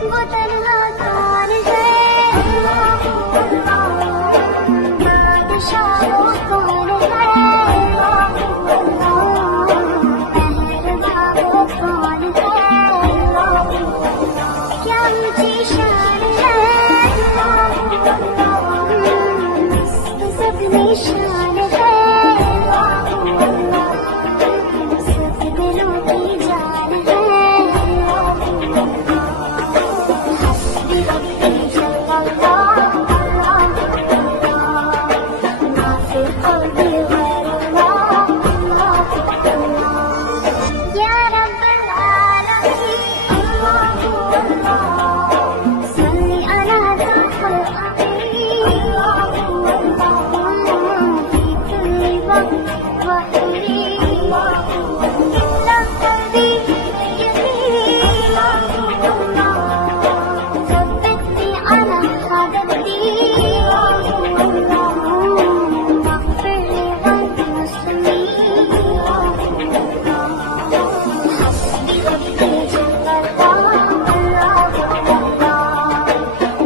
वो तन्हा कौन है, बादशाह वो कौन है, पहलवा वो कौन है, क्या ऊंची शान है, सब निशान है, सब दिलों की जान है। हस्बी रब्बी जल्लल्लाह, मा फी क़ल्बी गैरुल्लाह, या रब्बल आलमीन, सल्ली अला ताहा अमीन, फी कुल्ली वक्त व हीन, ला क़ल्बी यमीन, ثبتني على هذا الدين، واغفر لي وللمسلمين. حسبي ربي جل الله،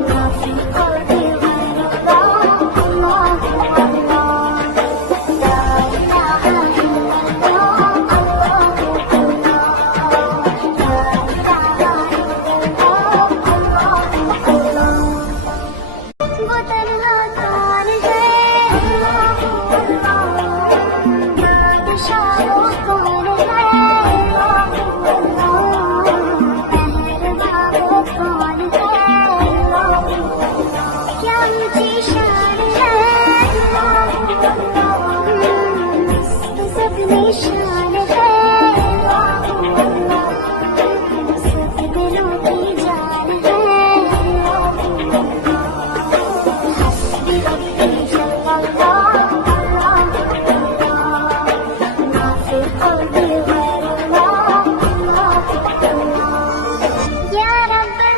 ما في قلبي غير الله، لا إله إلا الله، वो तन्हा कौन है, बादशाह वो कौन है, पहलवा वो कौन है, क्या ऊंची शान है, सब निशान है, सब दिलों की जान है। हस्बी रब्बी जल्लल्लाह, मा फी क़ल्बी गैरुल्लाह, या रब्बल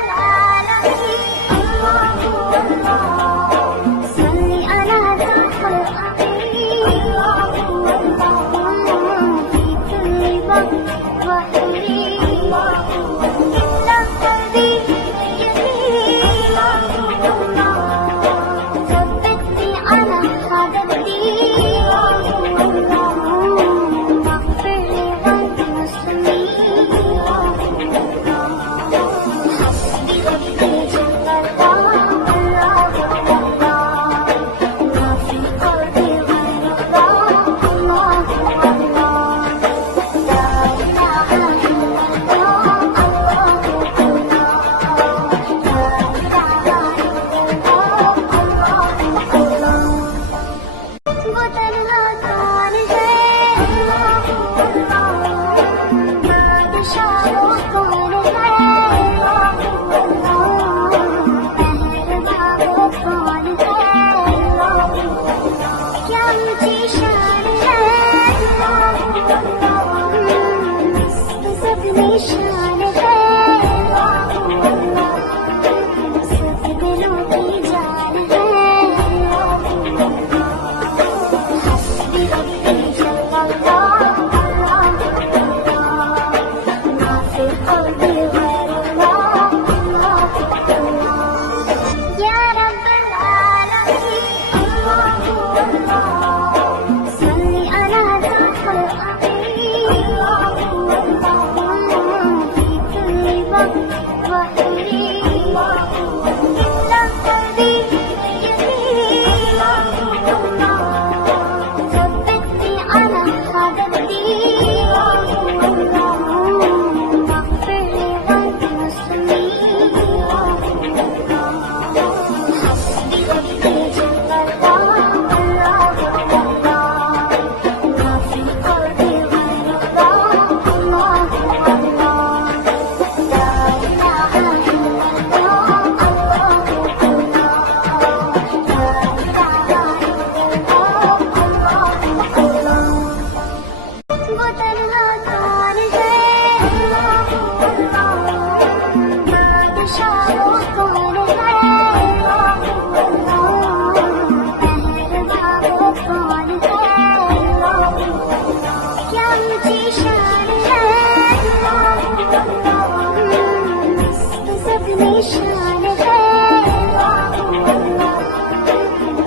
शान है,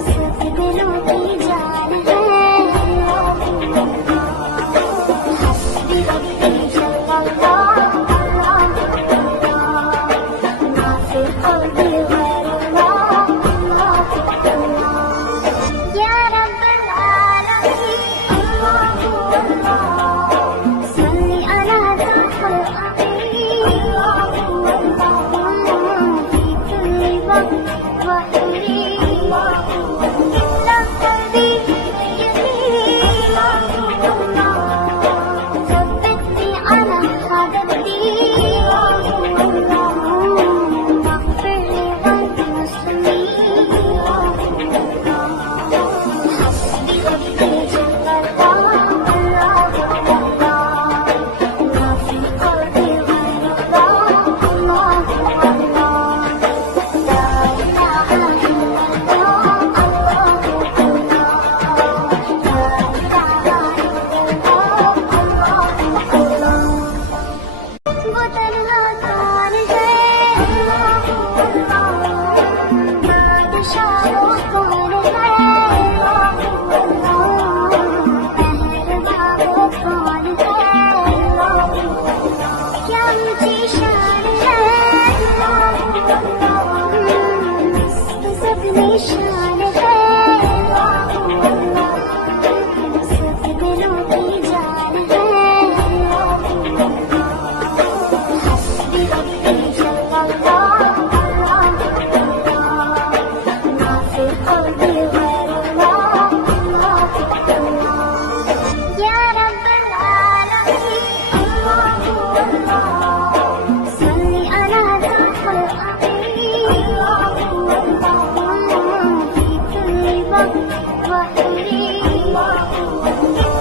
सब दिलों की जान है। हस्बी रब्बी जल्लल्लाह, मा फी क़ल्बी गैरुल्लाह, या रब्बल आलमीन, सल्ली अला ताहा अमीन, फी कुल्ली वक्त व हीन, ला क़ल्बी यमीन, ثبتني على هذا الدين، واغفر لي وللمسلمين. حسبي ربي جل الله، ما في قلبي غير الله، لا إله إلا الله، वो तन्हा कौन है, बादशाह वो कौन है, पहलवा वो कौन है, क्या ऊंची शान है, सब निशान है, सब दिलों की जान है। हस्बी रब्बी जल्लल्लाह, मा फी क़ल्बी गैरुल्लाह, या रब्बल आलमीन, सल्ली अला ताहा अमीन, फी कुल्ली वक्त व हीन,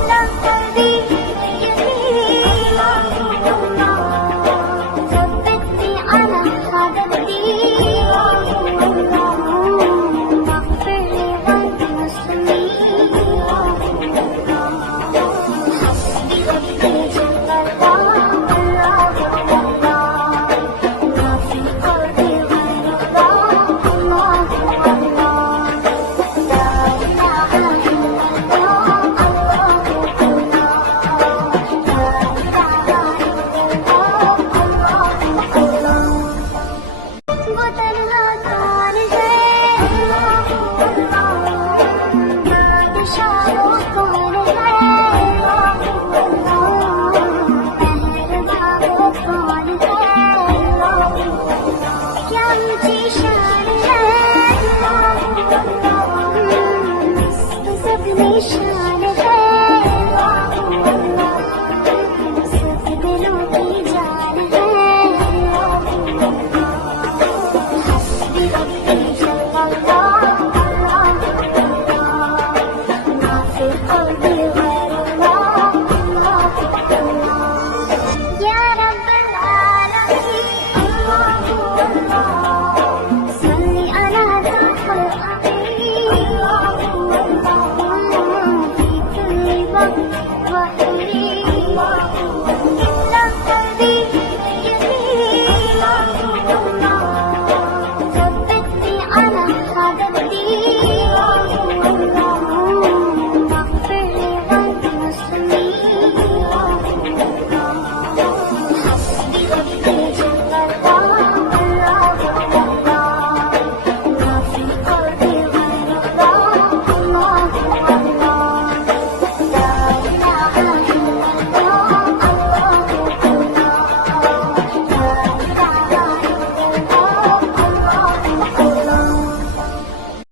ला क़ल्बी यमीन, ثبتني على هذا الدين، واغفر لي وللمسلمين. حسبي ربي جل الله، ما في قلبي غير الله، لا إله إلا الله، वो तन्हा कौन है, बादशाह वो कौन है, पहलवा वो कौन है, क्या ऊंची शान